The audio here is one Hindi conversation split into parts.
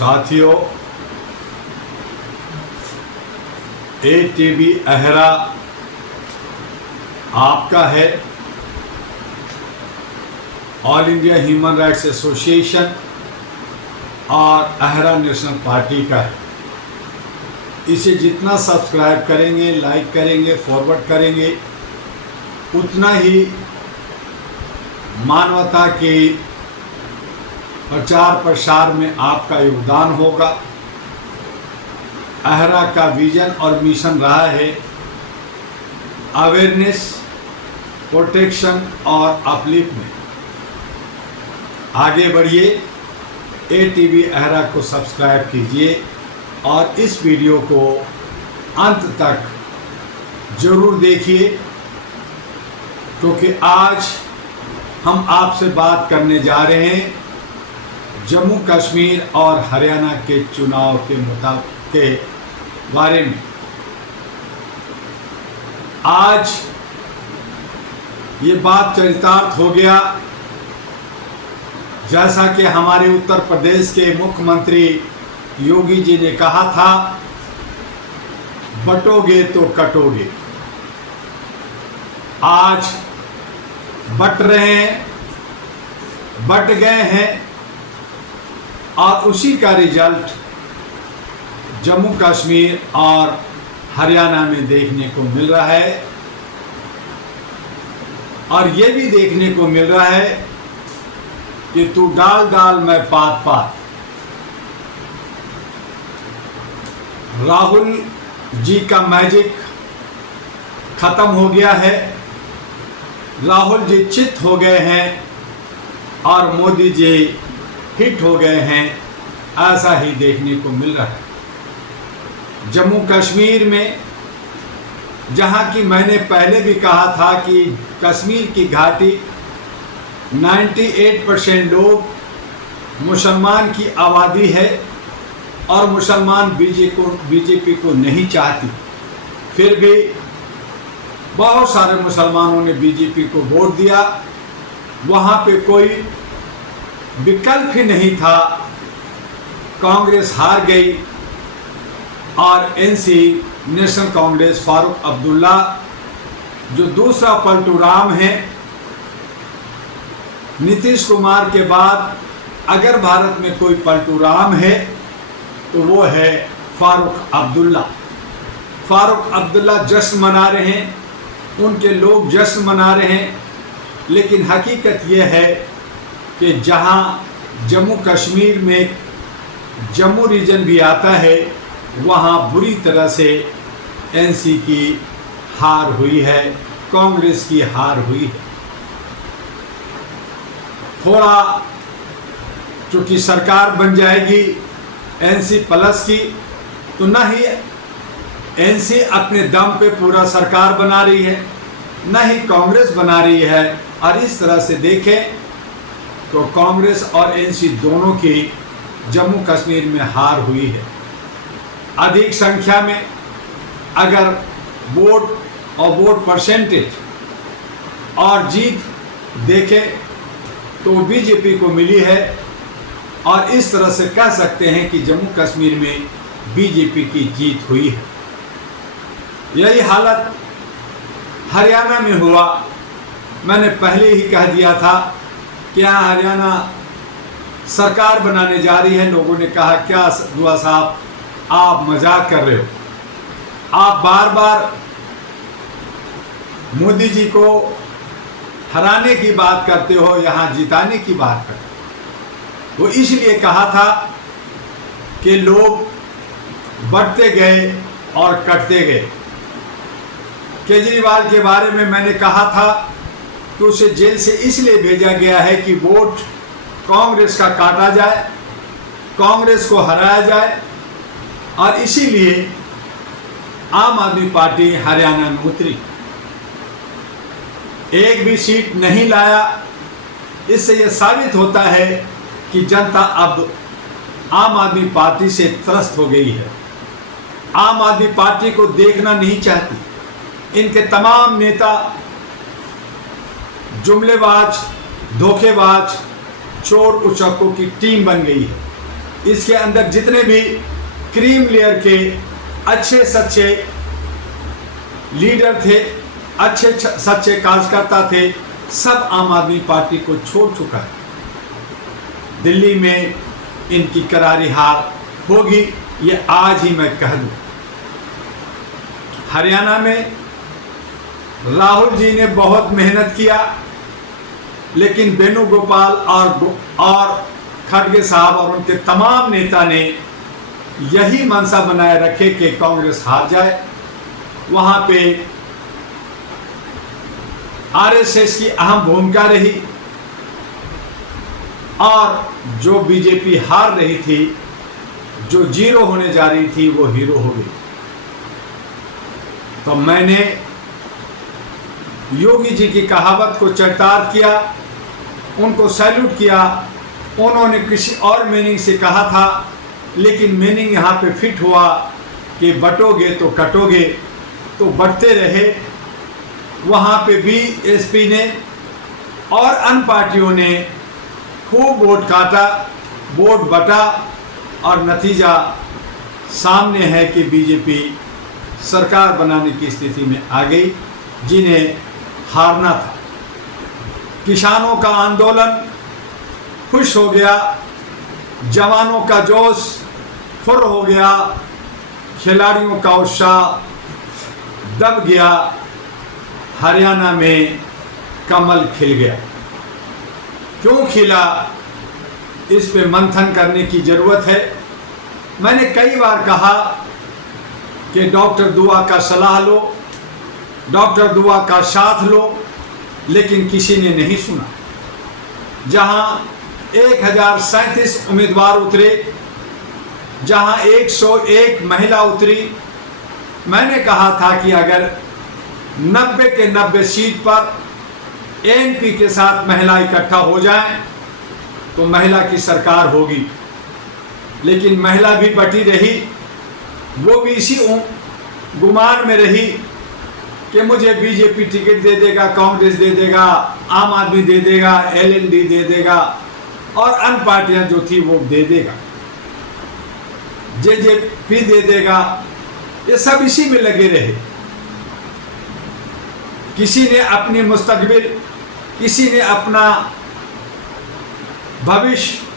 साथियों, ATV अहरा आपका है। All India human rights association और अहरा नेशनल पार्टी का है। इसे जितना सब्सक्राइब करेंगे, लाइक करेंगे, फॉरवर्ड करेंगे, उतना ही मानवता के प्रचार प्रसार में आपका योगदान होगा। अहरा का विजन और मिशन रहा है अवेयरनेस, प्रोटेक्शन और अपलिफ्टमेंट। आगे बढ़िए, ATV अहरा को सब्सक्राइब कीजिए और इस वीडियो को अंत तक जरूर देखिए, क्योंकि आज हम आपसे बात करने जा रहे हैं जम्मू कश्मीर और हरियाणा के चुनाव के बारे में। आज ये बात चरितार्थ हो गया, जैसा कि हमारे उत्तर प्रदेश के मुख्यमंत्री योगी जी ने कहा था, बटोगे तो कटोगे। आज बट रहे हैं, बट गए हैं और उसी का रिजल्ट जम्मू कश्मीर और हरियाणा में देखने को मिल रहा है। और ये भी देखने को मिल रहा है कि तू डाल डाल मैं पात पात। राहुल जी का मैजिक खत्म हो गया है। राहुल जी चित हो गए हैं और मोदी जी हिट हो गए हैं, ऐसा ही देखने को मिल रहा है। जम्मू कश्मीर में, जहां की मैंने पहले भी कहा था कि कश्मीर की घाटी 98% लोग मुसलमान की आबादी है और मुसलमान बीजेपी को नहीं चाहती, फिर भी बहुत सारे मुसलमानों ने बीजेपी को वोट दिया। वहाँ पे कोई विकल्प ही नहीं था। कांग्रेस हार गई और NC नेशनल कांग्रेस फारूक अब्दुल्ला, जो दूसरा पलटू राम है नीतीश कुमार के बाद, अगर भारत में कोई पलटू राम है तो वो है फारूक अब्दुल्ला। फारूक अब्दुल्ला जश्न मना रहे हैं, उनके लोग जश्न मना रहे हैं, लेकिन हकीकत यह है कि जहां जम्मू कश्मीर में जम्मू रीजन भी आता है, वहां बुरी तरह से NC की हार हुई है, कांग्रेस की हार हुई है। थोड़ा चूंकि सरकार बन जाएगी NC प्लस की, तो न ही NC अपने दम पे पूरा सरकार बना रही है, न ही कांग्रेस बना रही है। और इस तरह से देखें तो कांग्रेस और NC दोनों की जम्मू कश्मीर में हार हुई है। अधिक संख्या में अगर वोट और वोट परसेंटेज और जीत देखें तो बीजेपी को मिली है, और इस तरह से कह सकते हैं कि जम्मू कश्मीर में बीजेपी की जीत हुई है। यही हालत हरियाणा में हुआ। मैंने पहले ही कह दिया था कि यहाँ हरियाणा सरकार बनाने जा रही है। लोगों ने कहा, क्या दुआ साहब आप मजाक कर रहे हो, आप बार बार मोदी जी को हराने की बात करते हो, यहाँ जिताने की बात करते हो। वो इसलिए कहा था कि लोग बढ़ते गए और कटते गए। केजरीवाल के बारे में मैंने कहा था कि उसे जेल से इसलिए भेजा गया है कि वोट कांग्रेस का काटा जाए, कांग्रेस को हराया जाए, और इसीलिए आम आदमी पार्टी हरियाणा में उतरी, एक भी सीट नहीं लाया। इससे यह साबित होता है कि जनता अब आम आदमी पार्टी से त्रस्त हो गई है, आम आदमी पार्टी को देखना नहीं चाहती। इनके तमाम नेता जुमलेबाज, धोखेबाज, चोर उचक्कों की टीम बन गई है। इसके अंदर जितने भी क्रीम लेयर के अच्छे सच्चे लीडर थे, अच्छे सच्चे कार्यकर्ता थे, सब आम आदमी पार्टी को छोड़ चुका है। दिल्ली में इनकी करारी हार होगी, ये आज ही मैं कह दूं। हरियाणा में राहुल जी ने बहुत मेहनत किया, लेकिन वेणुगोपाल और खड़गे साहब और उनके तमाम नेता ने यही मंशा बनाए रखे कि कांग्रेस हार जाए। वहां पे आरएसएस की अहम भूमिका रही और जो बीजेपी हार रही थी, जो जीरो होने जा रही थी, वो हीरो हो गई। तो मैंने योगी जी की कहावत को चरितार्थ किया, उनको सैल्यूट किया। उन्होंने किसी और मीनिंग से कहा था, लेकिन मीनिंग यहाँ पे फिट हुआ कि बटोगे तो कटोगे, तो बटते रहे। वहाँ पे बीएसपी ने और अन्य पार्टियों ने खूब वोट काटा, वोट बटा और नतीजा सामने है कि बीजेपी सरकार बनाने की स्थिति में आ गई, जिन्हें हारना था। किसानों का आंदोलन खुश हो गया, जवानों का जोश फुर हो गया, खिलाड़ियों का उत्साह दब गया। हरियाणा में कमल खिल गया। क्यों खिला, इस पे मंथन करने की जरूरत है। मैंने कई बार कहा कि डॉक्टर दुआ का सलाह लो, डॉक्टर दुआ का साथ लो, लेकिन किसी ने नहीं सुना। जहां 1037 उम्मीदवार उतरे, जहां 101 महिला उतरी, मैंने कहा था कि अगर 90 के 90 सीट पर एनपी के साथ महिला इकट्ठा हो जाएं तो महिला की सरकार होगी। लेकिन महिला भी बटी रही, वो भी इसी गुमान में रही कि मुझे बीजेपी टिकट दे देगा, कांग्रेस दे देगा, आम आदमी दे देगा, एलएनडी दे देगा और अन्य पार्टियां जो थी वो दे देगा, जेजेपी दे देगा। ये सब इसी में लगे रहे। किसी ने अपनी मुस्तकबिल, किसी ने अपना भविष्य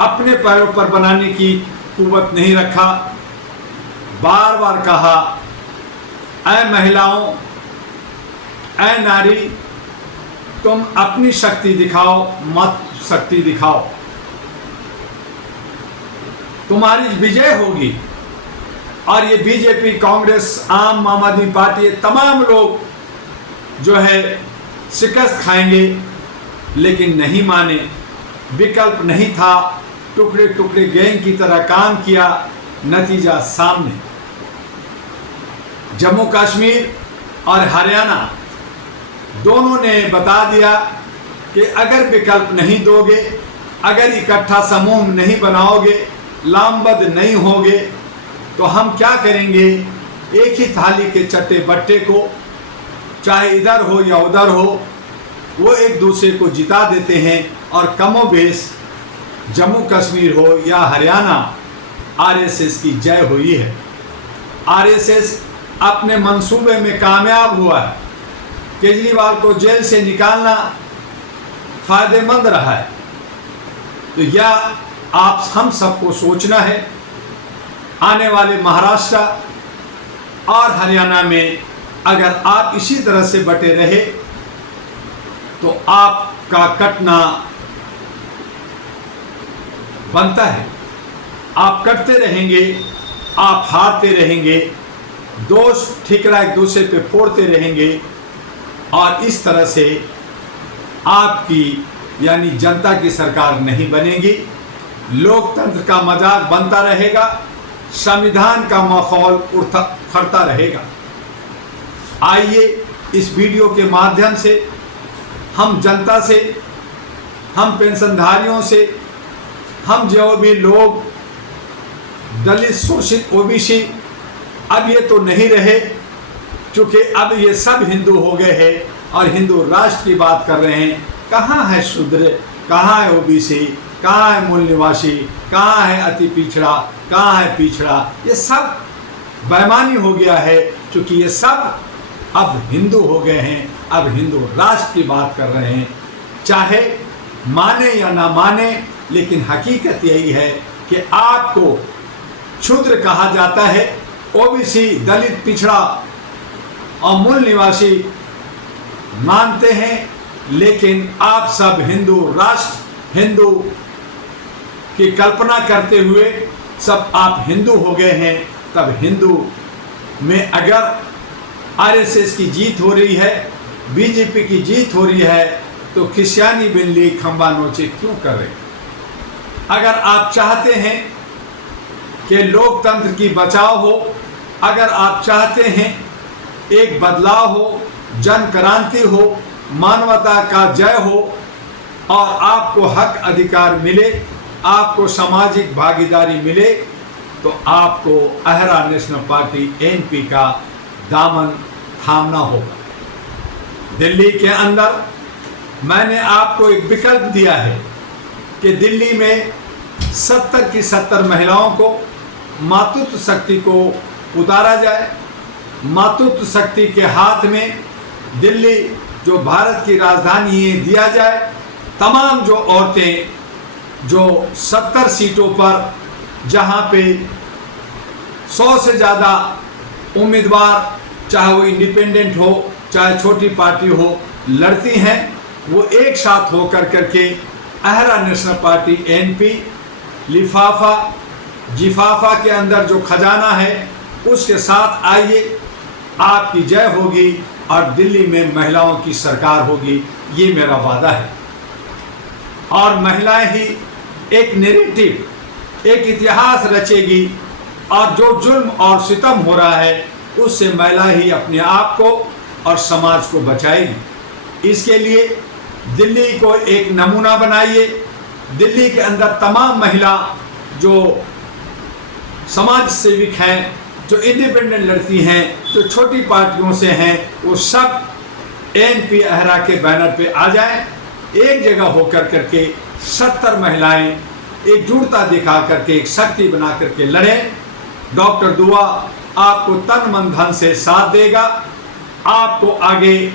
अपने पैरों पर बनाने की कुव्वत नहीं रखा। बार बार कहा, ऐ महिलाओं, ऐ नारी, तुम अपनी शक्ति दिखाओ, मत शक्ति दिखाओ, तुम्हारी विजय होगी। और ये बीजेपी, कांग्रेस, आम आदमी पार्टी, तमाम लोग जो है शिकस्त खाएंगे, लेकिन नहीं माने। विकल्प नहीं था, टुकड़े टुकड़े गैंग की तरह काम किया, नतीजा सामने। जम्मू कश्मीर और हरियाणा दोनों ने बता दिया कि अगर विकल्प नहीं दोगे, अगर इकट्ठा समूह नहीं बनाओगे, लामबद्ध नहीं होगे, तो हम क्या करेंगे। एक ही थाली के चट्टे बट्टे को, चाहे इधर हो या उधर हो, वो एक दूसरे को जिता देते हैं। और कमोबेश जम्मू कश्मीर हो या हरियाणा, आरएसएस की जय हुई है। आरएसएस अपने मंसूबे में कामयाब हुआ है। केजरीवाल को जेल से निकालना फायदेमंद रहा है। तो यह आप हम सबको सोचना है। आने वाले महाराष्ट्र और हरियाणा में अगर आप इसी तरह से बटे रहे तो आपका कटना बनता है। आप कटते रहेंगे, आप हारते रहेंगे, दोष ठिकरा एक दूसरे पे फोड़ते रहेंगे और इस तरह से आपकी यानी जनता की सरकार नहीं बनेगी। लोकतंत्र का मजाक बनता रहेगा, संविधान का माहौल उखड़ता रहेगा। आइए इस वीडियो के माध्यम से हम जनता से, हम पेंशनधारियों से, हम जो भी लोग दलित, शोषित, ओबीसी, अब ये तो नहीं रहे, क्योंकि अब ये सब हिंदू हो गए हैं और हिंदू राष्ट्र की बात कर रहे हैं। कहाँ है शूद्र, कहाँ है ओबीसी, कहाँ है मूल निवासी, कहाँ है अति पिछड़ा, कहाँ है पिछड़ा, ये सब बेईमानी हो गया है, क्योंकि ये सब अब हिंदू हो गए हैं, अब हिंदू राष्ट्र की बात कर रहे हैं। चाहे माने या ना माने, लेकिन हकीकत यही है कि आपको क्षुद्र कहा जाता है, ओबीसी, दलित, पिछड़ा और मूल निवासी मानते हैं, लेकिन आप सब हिंदू राष्ट्र, हिंदू की कल्पना करते हुए सब आप हिंदू हो गए हैं। तब हिंदू में अगर आरएसएस की जीत हो रही है, बीजेपी की जीत हो रही है, तो खिसियानी बिल्ली खंबा नोचे क्यों कर रहे? अगर आप चाहते हैं कि लोकतंत्र की बचाव हो, अगर आप चाहते हैं एक बदलाव हो, जन क्रांति हो, मानवता का जय हो और आपको हक अधिकार मिले, आपको सामाजिक भागीदारी मिले, तो आपको अहरा नेशनल पार्टी एनपी का दामन थामना होगा। दिल्ली के अंदर मैंने आपको एक विकल्प दिया है कि दिल्ली में 70 की 70 महिलाओं को मातृत्व शक्ति को उतारा जाए, मातृत्व शक्ति के हाथ में दिल्ली जो भारत की राजधानी है दिया जाए। तमाम जो औरतें जो 70 सीटों पर, जहां पे 100 से ज़्यादा उम्मीदवार, चाहे वो इंडिपेंडेंट हो चाहे छोटी पार्टी हो, लड़ती हैं, वो एक साथ होकर करके अहरा नेशनल पार्टी एनपी लिफाफा जिफाफा के अंदर जो खजाना है उसके साथ आइए, आपकी जय होगी और दिल्ली में महिलाओं की सरकार होगी, ये मेरा वादा है। और महिलाएं ही एक नैरेटिव, एक इतिहास रचेगी और जो जुल्म और सितम हो रहा है उससे महिला ही अपने आप को और समाज को बचाएगी। इसके लिए दिल्ली को एक नमूना बनाइए। दिल्ली के अंदर तमाम महिला जो समाज सेविक हैं, जो इंडिपेंडेंट लड़ती हैं, जो छोटी पार्टियों से हैं, वो सब एनपी अहरा के बैनर पे आ जाएं, एक जगह होकर करके 70 महिलाएं एकजुटता दिखा करके एक शक्ति बना करके लड़ें। डॉक्टर दुआ आपको तन मन धन से साथ देगा, आपको आगे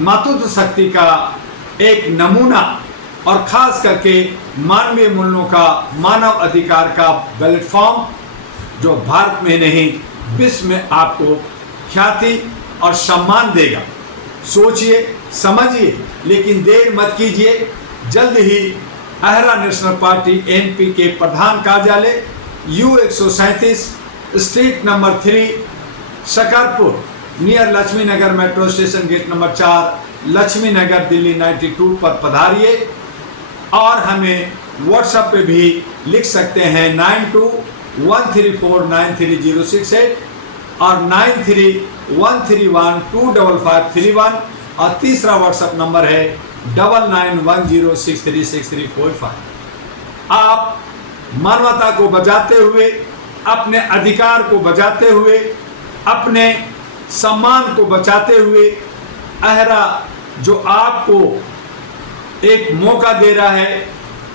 मातृत्व शक्ति का एक नमूना और खास करके मानवीय मूल्यों का, मानव अधिकार का प्लेटफॉर्म जो भारत में नहीं विश्व में आपको ख्याति और सम्मान देगा। सोचिए, समझिए, लेकिन देर मत कीजिए। जल्द ही अहरा नेशनल पार्टी एनपी के प्रधान कार्यालय U137 street number 3 Shakarpur near Laxmi Nagar metro station gate number 4 Laxmi Nagar Delhi 92 पर पधारिए और हमें व्हाट्सएप पे भी लिख सकते हैं 9213493068 और 9313125531 और तीसरा व्हाट्सएप नंबर है 9910636345। आप मानवता को बचाते हुए, अपने अधिकार को बचाते हुए, अपने सम्मान को बचाते हुए, अहरा जो आपको एक मौका दे रहा है,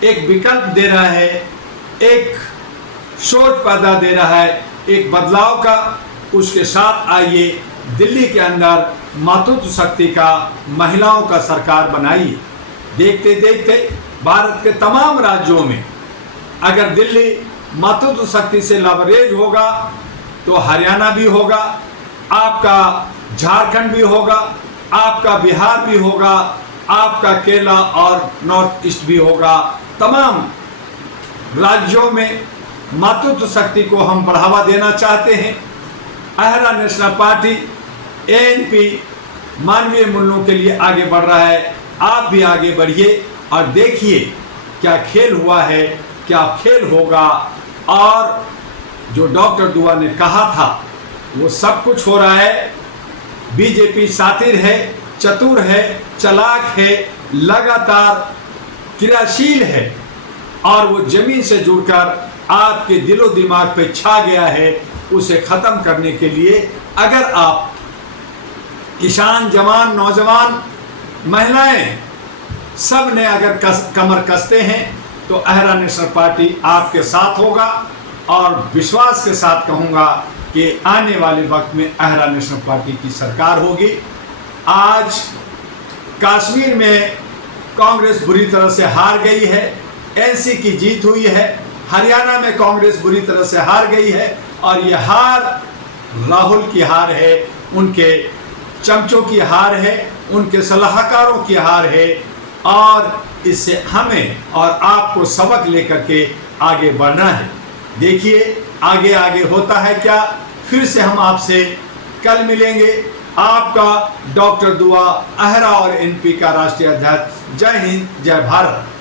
एक विकल्प दे रहा है, एक सोच पैदा दे रहा है, एक बदलाव का, उसके साथ आइए। दिल्ली के अंदर मातृत्व शक्ति का, महिलाओं का सरकार बनाइए। देखते देखते भारत के तमाम राज्यों में अगर दिल्ली मातृत्व शक्ति से लबरेज होगा तो हरियाणा भी होगा, आपका झारखंड भी होगा, आपका बिहार भी होगा, आपका केरला और नॉर्थ ईस्ट भी होगा। तमाम राज्यों में मातृत्व शक्ति को हम बढ़ावा देना चाहते हैं। अहरा नेशनल पार्टी एनपी मानवीय मूल्यों के लिए आगे बढ़ रहा है। आप भी आगे बढ़िए और देखिए क्या खेल हुआ है, क्या खेल होगा। और जो डॉक्टर दुआ ने कहा था वो सब कुछ हो रहा है। बीजेपी शातिर है, चतुर है, चालाक है, लगातार क्रियाशील है और वो जमीन से जुड़कर आपके दिलो दिमाग पे छा गया है। उसे ख़त्म करने के लिए अगर आप किसान, जवान, नौजवान, महिलाएं सब ने अगर कमर कसते हैं, तो अहरा नेशनल पार्टी आपके साथ होगा और विश्वास के साथ कहूँगा कि आने वाले वक्त में अहरा नेशनल पार्टी की सरकार होगी। आज कश्मीर में कांग्रेस बुरी तरह से हार गई है, एनसी की जीत हुई है, हरियाणा में कांग्रेस बुरी तरह से हार गई है और यह हार राहुल की हार है, उनके चमचों की हार है, उनके सलाहकारों की हार है और इससे हमें और आपको सबक लेकर के आगे बढ़ना है। देखिए आगे आगे होता है क्या। फिर से हम आपसे कल मिलेंगे। आपका डॉक्टर दुआ, अहरा और एनपी का राष्ट्रीय अध्यक्ष। जय हिंद, जय भारत।